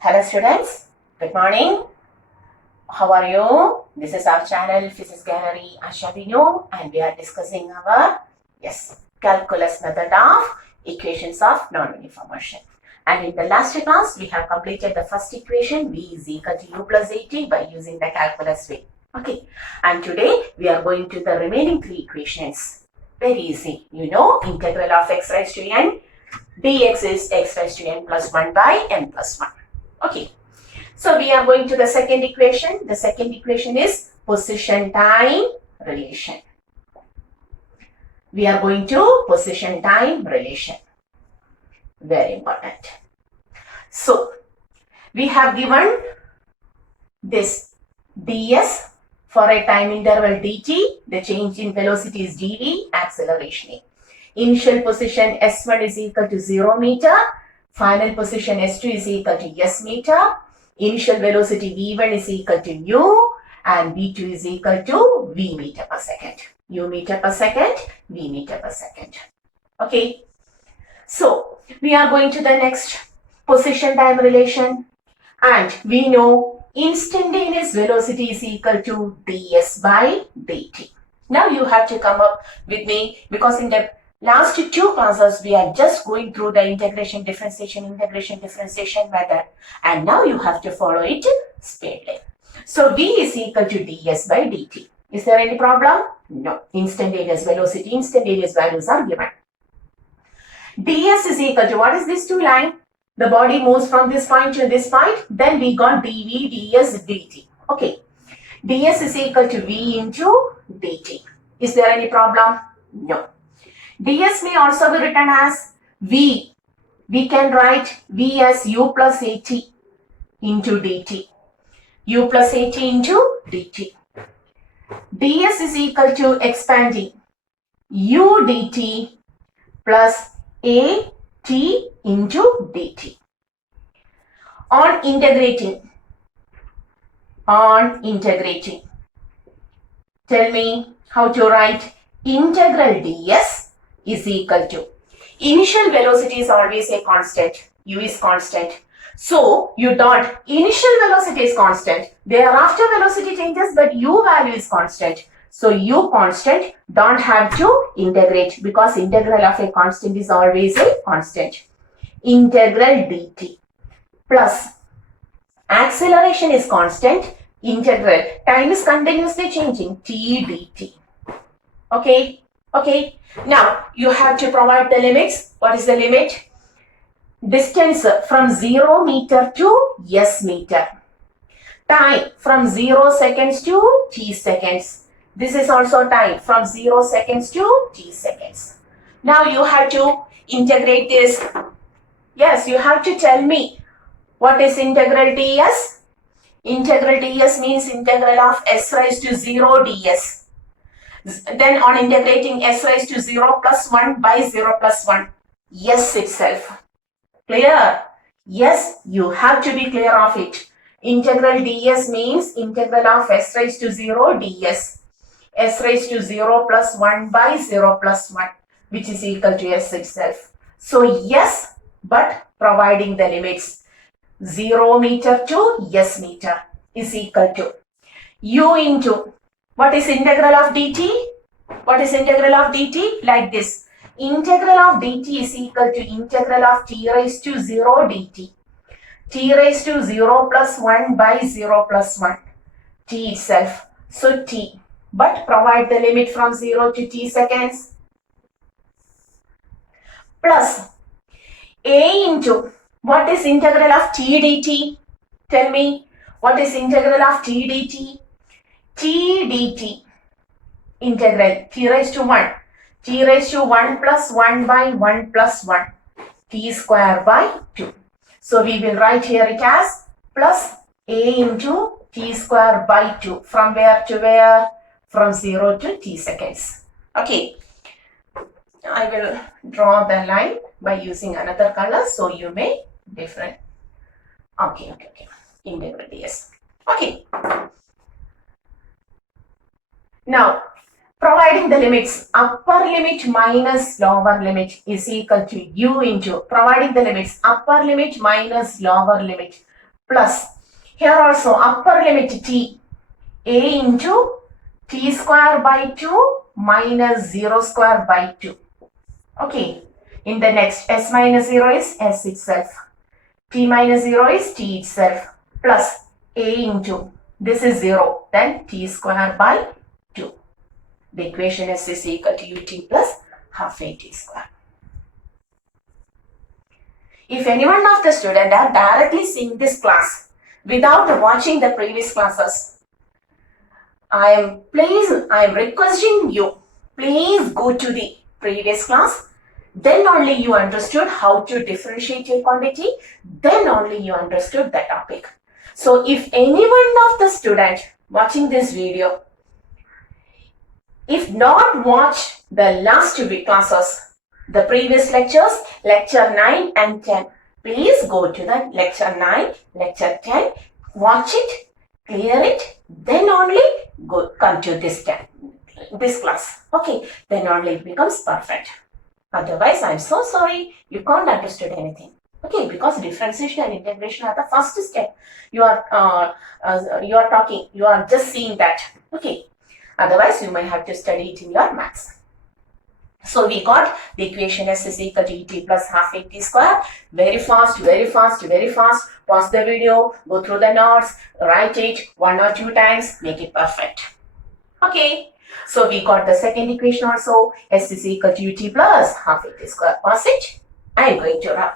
Hello students, good morning. How are you? This is our channel Physics Gallery Ashabino and we are discussing our calculus method of equations of non-uniform motion. And in the last class we have completed the first equation V is equal to U plus 80 by using the calculus way. Okay, and today we are going to the remaining three equations. Very easy. You know, integral of x raised to n dx is x raised to n plus 1 by n plus 1. Okay, so we are going to the second equation. The second equation is position time relation. We are going to position time relation. Very important. So, we have given this ds for a time interval dt. The change in velocity is dv, acceleration a. Initial position s1 is equal to 0 meter. Final position s2 is equal to s meter. Initial velocity v1 is equal to u and v2 is equal to v meter per second. U meter per second, v meter per second. Okay. So, we are going to the next position time relation and we know instantaneous velocity is equal to ds by dt. Now you have to come up with me because in the last two classes, we are just going through the integration differentiation method and now you have to follow it speedily. So, V is equal to ds by dt. Is there any problem? No. Instantaneous velocity, instantaneous values are given. ds is equal to, what is this two line? The body moves from this point to this point, then we got dv, ds, dt. Okay. ds is equal to v into dt. Is there any problem? No. ds may also be written as v. We can write v as u plus at into dt. U plus at into dt. ds is equal to expanding u dt plus at into dt. On integrating, tell me how to write integral ds is equal to, initial velocity is always a constant, u is constant. So, you dot initial velocity is constant, thereafter velocity changes but u value is constant. So, u constant, don't have to integrate because integral of a constant is always a constant. Integral dt plus acceleration is constant, integral, time is continuously changing, t dt. Okay. Okay, now you have to provide the limits. What is the limit? Distance from 0 meter to s meter. Time from 0 seconds to t seconds. This is also time from 0 seconds to t seconds. Now you have to integrate this. Yes, you have to tell me what is integral ds. Integral ds means integral of s raised to 0 ds. Then on integrating s raised to 0 plus 1 by 0 plus 1, s itself. Clear? Yes, you have to be clear of it. Integral ds means integral of s raised to 0 ds. S raised to 0 plus 1 by 0 plus 1, which is equal to s itself. So, yes, but providing the limits 0 meter to s meter is equal to u into, what is integral of dt? What is integral of dt? Like this. Integral of dt is equal to integral of t raised to 0 dt. T raised to 0 plus 1 by 0 plus 1. T itself. So t. But provide the limit from 0 to t seconds. Plus a into, what is integral of t dt? Tell me, what is integral of t dt? T dt, integral t raised to 1, t raised to 1 plus 1 by 1 plus 1, t square by 2. So, we will write here it as plus a into t square by 2. From where to where? From 0 to t seconds. Okay. I will draw the line by using another color so you may different. Okay. Integral ds. Okay. Now, providing the limits, upper limit minus lower limit is equal to u into, providing the limits, upper limit minus lower limit, plus here also upper limit t, a into t square by 2 minus 0 square by 2. Okay, in the next s minus 0 is s itself, t minus 0 is t itself, plus a into, this is 0, then t square by 2. The equation s is equal to ut plus half a t square. If any one of the students are directly seeing this class without watching the previous classes, I am requesting you, please go to the previous class. Then only you understood how to differentiate a quantity. Then only you understood the topic. So if any one of the student watching this video, if not watch the last 2 week classes, the previous lectures, lecture 9 and 10, please go to the lecture 9, lecture 10, watch it, clear it, then only come to this class. Okay, then only it becomes perfect. Otherwise, I'm so sorry, you can't understand anything. Okay, because differentiation and integration are the first step. You are just seeing that. Okay, otherwise you might have to study it in your maths. So we got the equation s is equal to ut plus half a t square. Very fast, very fast, very fast. Pause the video, go through the notes, write it 1 or 2 times, make it perfect. Okay, so we got the second equation also, s is equal to ut plus half a t square. Pause it. I am going to run.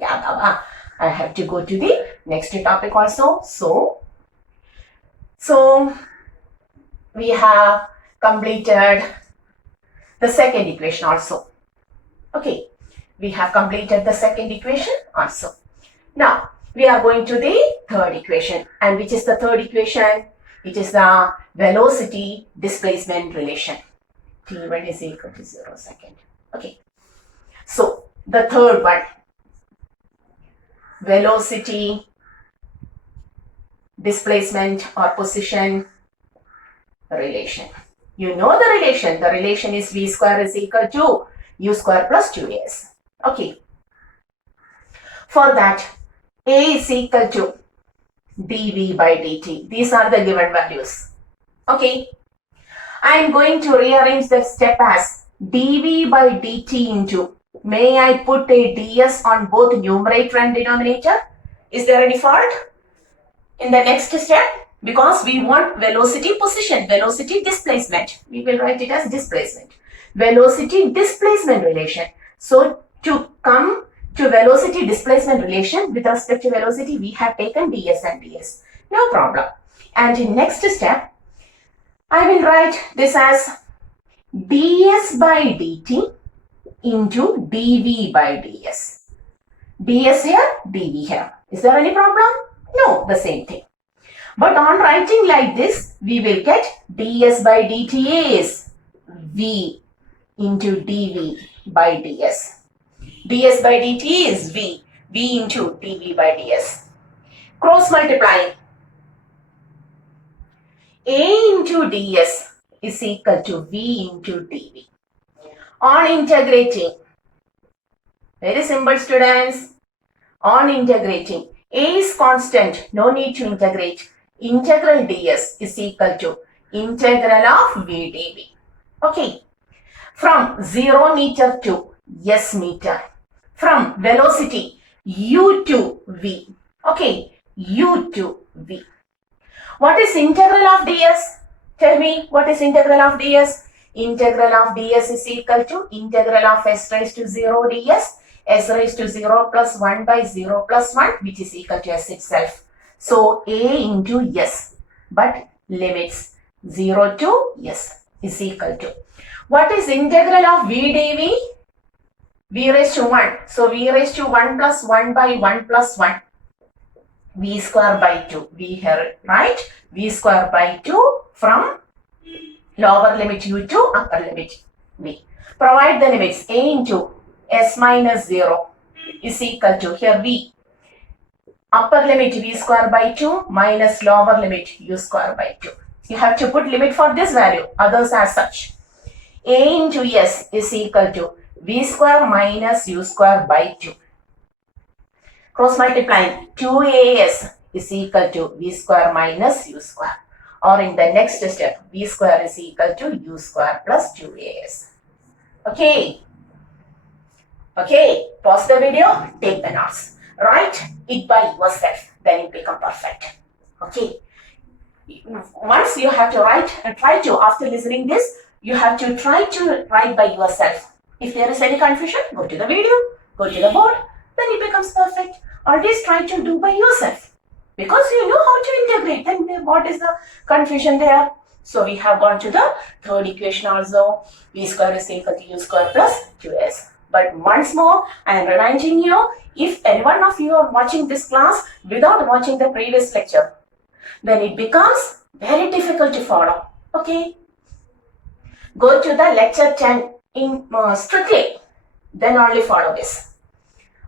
Yeah, I have to go to the next topic also. So we have completed the second equation also. Okay, we have completed the second equation also. Now we are going to the third equation. And which is the third equation? It is the velocity displacement relation. T1 is equal to 0 second. Okay, so the third one, velocity displacement or position relation. You know the relation. The relation is v square is equal to u square plus 2as. Okay. For that, a is equal to dv by dt. These are the given values. Okay. I am going to rearrange the step as dv by dt into, may I put a ds on both numerator and denominator? Is there any fault in the next step? Because we want velocity position, velocity displacement. We will write it as displacement. Velocity displacement relation. So to come to velocity displacement relation with respect to velocity, we have taken ds and ds. No problem. And in next step, I will write this as ds by dt into dv by ds. ds here, dv here. Is there any problem? No, the same thing. But on writing like this, we will get ds by dt is v into dv by ds. ds by dt is v into dv by ds. Cross multiplying. A into ds is equal to v into dv. On integrating, very simple students, on integrating, a is constant, no need to integrate. Integral ds is equal to integral of v dv. Okay. From 0 meter to s meter. From velocity u to v. Okay. U to v. What is integral of ds? Tell me, what is integral of ds? Integral of ds is equal to integral of s raised to 0 ds. S raised to 0 plus 1 by 0 plus 1, which is equal to s itself. So a into s, but limits 0 to s is equal to. What is integral of v dv? V raised to 1. So v raised to 1 plus 1 by 1 plus 1. V square by 2. V here, right? V square by 2 from lower limit u to upper limit v. Provide the limits. A into s minus 0 is equal to, here v, upper limit v square by 2 minus lower limit u square by 2. You have to put limit for this value, others as such. A into s is equal to v square minus u square by 2. Cross multiplying, 2as is equal to v square minus u square. Or in the next step, v square is equal to u square plus 2as. Okay. Okay, pause the video, take the notes. Write it by yourself, then it becomes perfect. Okay. Once you have to write and try to, after listening this, you have to try to write by yourself. If there is any confusion, go to the video, go to the board, then it becomes perfect. Always try to do by yourself. Because you know how to integrate, then what is the confusion there? So we have gone to the third equation also. V square is equal to u square plus 2s. But once more, I am reminding you, if any one of you are watching this class without watching the previous lecture, then it becomes very difficult to follow. Okay? Go to the lecture 10 in strictly, then only follow this.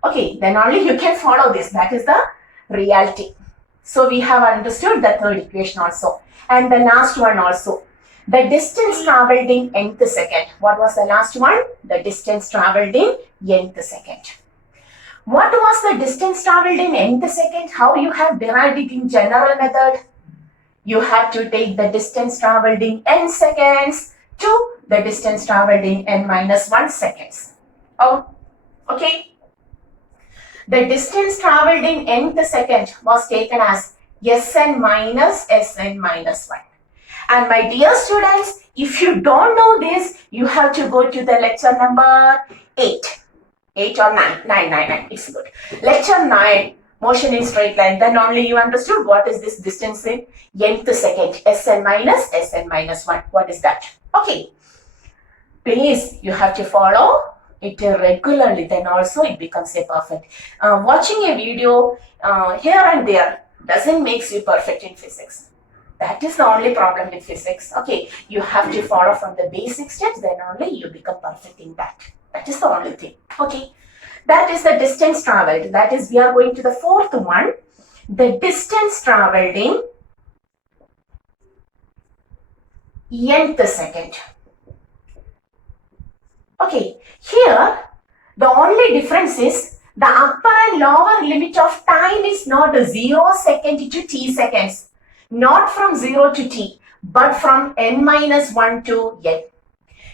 Okay, then only you can follow this. That is the reality. So we have understood the third equation also. And the last one also. The distance travelled in nth second. What was the last one? The distance travelled in nth second. What was the distance travelled in nth second? How you have derived it in general method? You have to take the distance travelled in n seconds to the distance travelled in n minus 1 seconds. Oh, okay. The distance travelled in nth second was taken as Sn minus Sn minus 1. And my dear students, if you don't know this, you have to go to the lecture number 8. 8 or 9, it's good. Lecture 9, motion in straight line. Then only you understood what is this distance in nth second. Sn minus 1. What is that? Okay. Please, you have to follow it regularly. Then also it becomes a perfect. Watching a video here and there doesn't make you perfect in physics. That is the only problem with physics. Okay, you have to follow from the basic steps, then only you become perfect in that. That is the only thing. Okay, that is the distance travelled. That is, we are going to the fourth one. The distance travelled in nth second. Okay, here the only difference is the upper and lower limit of time is not 0 second to t seconds. Not from 0 to t, but from n minus 1 to n.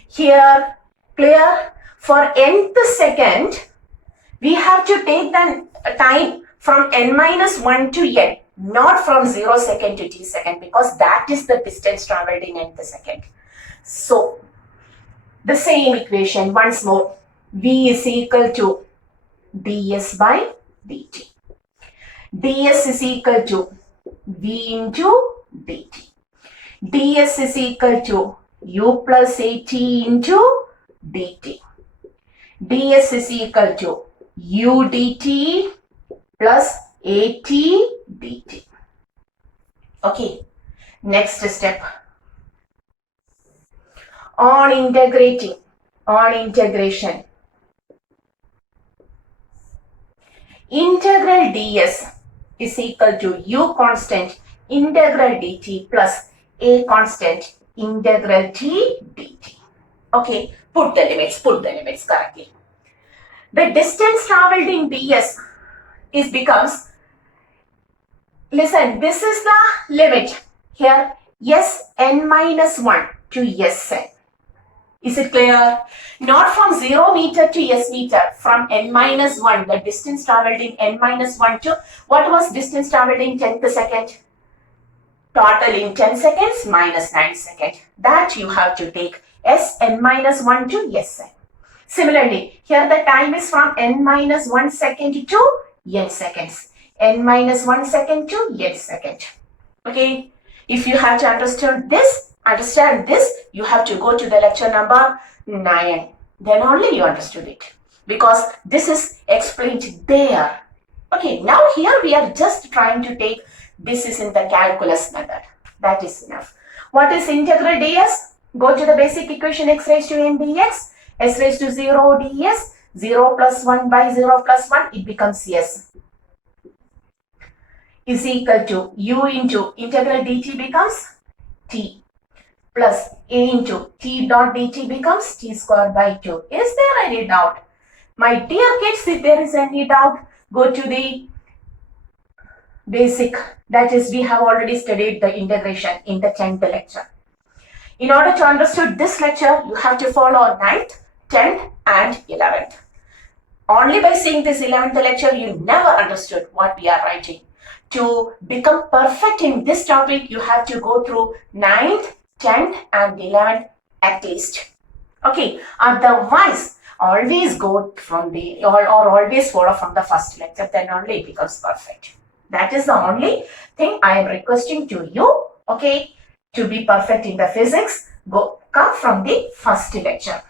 Here, clear? For nth second, we have to take the time from n minus 1 to n, not from 0 second to t second, because that is the distance travelled in nth second. So, the same equation once more. V is equal to ds by dt. ds is equal to v into dt. ds is equal to u plus at into dt. ds is equal to u dt plus at dt. Okay, next step. On integration, integral ds is equal to u constant integral dt plus a constant integral t dt. Okay, put the limits correctly. The distance travelled in ds becomes, listen, this is the limit here, Sn minus 1 to Sn. Is it clear? Not from 0 meter to S meter, from n minus 1, the distance travelled in n minus 1 to, what was distance travelled in 10th second? Total in 10 seconds minus 9 seconds. That you have to take Sn minus 1 to Sn. Similarly, here the time is from n minus 1 second to n seconds. N minus 1 second to n second. Okay, if you have to understand this, you have to go to the lecture number 9. Then only you understood it. Because this is explained there. Okay, now here we are just trying to take, this is in the calculus method. That is enough. What is integral ds? Go to the basic equation x raised to n dx. S raised to 0 ds. 0 plus 1 by 0 plus 1, it becomes s. Is equal to u into integral dt becomes t. Plus a into t dot dt becomes t square by 2. Is there any doubt? My dear kids, if there is any doubt, go to the basic, that is we have already studied the integration in the 10th lecture. In order to understand this lecture, you have to follow 9th, 10th and 11th. Only by seeing this 11th lecture, you never understood what we are writing. To become perfect in this topic, you have to go through 9th, 10th and 11th at least. Okay, otherwise, always go from the, or always follow from the first lecture, then only it becomes perfect. That is the only thing I am requesting to you, okay? To be perfect in the physics, come from the first lecture,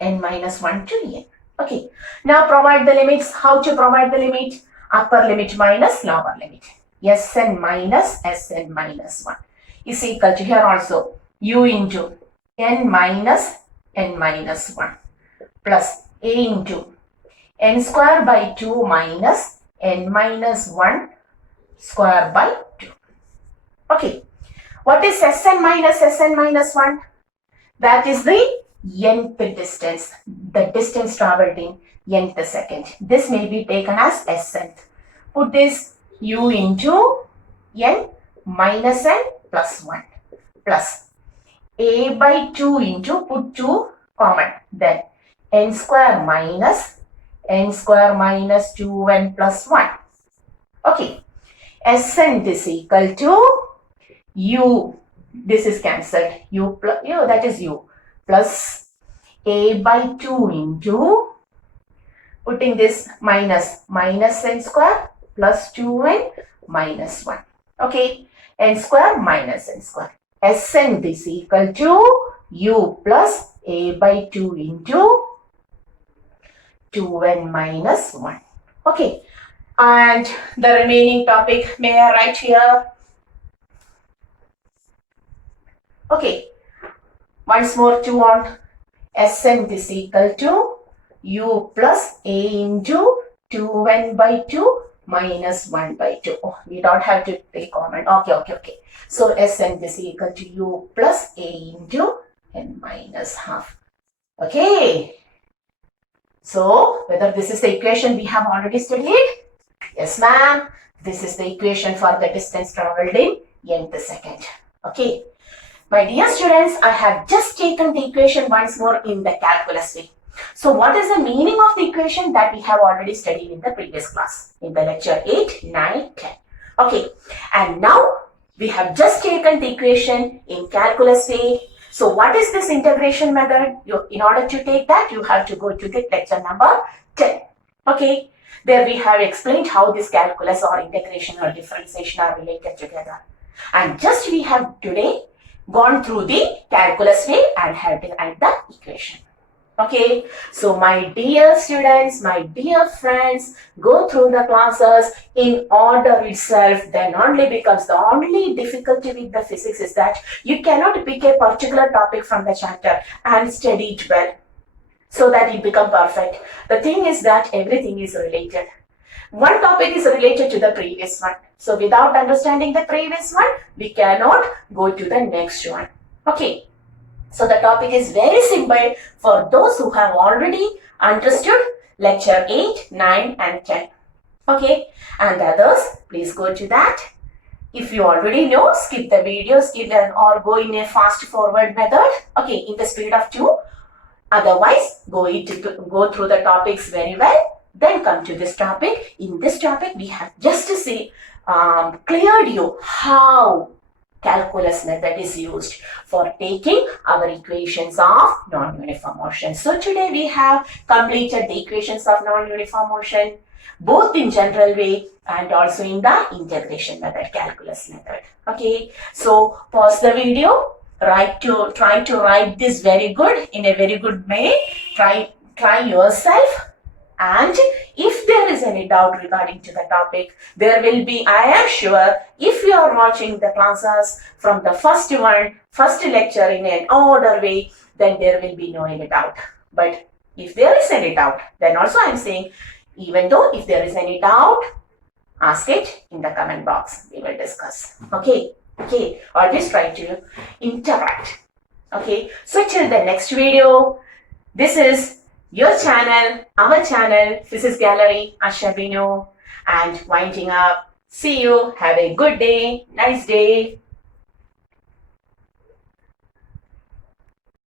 n-1 to n. Okay, now provide the limits. How to provide the limit? Upper limit minus lower limit. Sn minus Sn minus 1 is equal to, here also, u into n minus n minus 1 plus a into n square by 2 minus n minus 1 square by 2. Okay, what is Sn minus 1? That is the nth distance, the distance traveled in nth second. This may be taken as Snth. Put this u into n minus n plus 1 plus a by 2 into, put 2 common, then n square minus 2n plus 1. Okay, Sn is equal to u, this is cancelled, u plus, that is u, plus a by 2 into, putting this minus n square plus 2n minus 1. Okay, n square minus n square. Sn is equal to u plus a by 2 into 2n minus 1. Okay, and the remaining topic, may I write here? Okay, once more, 2 on Sn is equal to u plus a into 2n by 2 minus 1 by 2. Oh, we don't have to take common. Okay. So Sn is equal to u plus a into n minus half. Okay. So whether this is the equation we have already studied? Yes, ma'am. This is the equation for the distance traveled in nth second. Okay. My dear students, I have just taken the equation once more in the calculus way. So what is the meaning of the equation that we have already studied in the previous class, in the lecture 8, 9, 10. Okay, and now we have just taken the equation in calculus way. So what is this integration method? In order to take that, you have to go to the lecture number 10. Okay, there we have explained how this calculus or integration or differentiation are related together. And just we have today gone through the calculus way and have derived the equation. Okay, so my dear students, my dear friends, go through the classes in order itself. Then only becomes the only difficulty with the physics is that you cannot pick a particular topic from the chapter and study it well so that it become perfect. The thing is that everything is related. One topic is related to the previous one. So without understanding the previous one, we cannot go to the next one. Okay. So the topic is very simple for those who have already understood lecture 8, 9 and 10. Okay. And others, please go to that. If you already know, skip the video, or go in a fast forward method. Okay. In the speed of 2. Otherwise, go through the topics very well. Then come to this topic. In this topic, we have just to see, cleared you how calculus method is used for taking our equations of non-uniform motion. So today we have completed the equations of non-uniform motion, both in general way and also in the integration method, calculus method. Okay, so pause the video, try to write this very good, in a very good way. Try yourself. And if there is any doubt regarding to the topic, there will be, I am sure, if you are watching the classes from the first lecture in an order way, then there will be no any doubt. But if there is any doubt, then also I am saying, even though if there is any doubt, ask it in the comment box. We will discuss. Okay. Always try to interact. Okay. So till the next video, this is your channel, our channel, Physics Gallery, Asha Binu, and winding up. See you. Have a good day. Nice day.